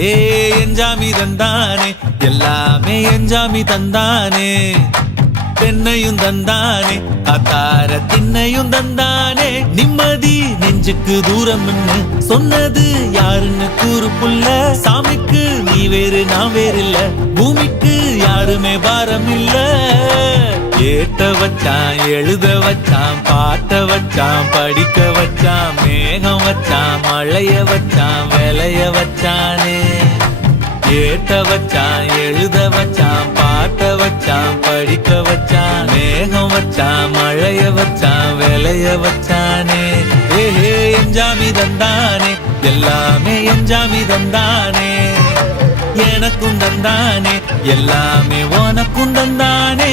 ஏ எஞ்சாமி தந்தானே எல்லாமே எஞ்சாமி தந்தானே தென்னையும் தந்தானே காத்தார திண்ணையும் தந்தானே நிம்மதி நெஞ்சுக்கு தூரம்னு சொன்னது யாருன்னு கூறு புள்ள சாமிக்கு நீ வேறு நான் வேறு இல்ல பூமிக்கு யாருமே பாரம் இல்ல ஏத்த வச்சான் எழுத வச்சான் பாட்ட வச்சான் படிக்க வச்சான் மேகம் வச்சான் மழைய வச்சான் விளைய வச்சானே ஏத்த வச்சான் எழுத வச்சான் பாட்ட வச்சான் படிக்க வச்சான் மேகம் வச்சான் மழைய வச்சான் விளைய வச்சானே ஏஹே எஞ்சாமி தந்தானே எல்லாமே எஞ்சாமி தந்தானே எனக்கும் தந்தானே எல்லாமே உனக்கும் தந்தானே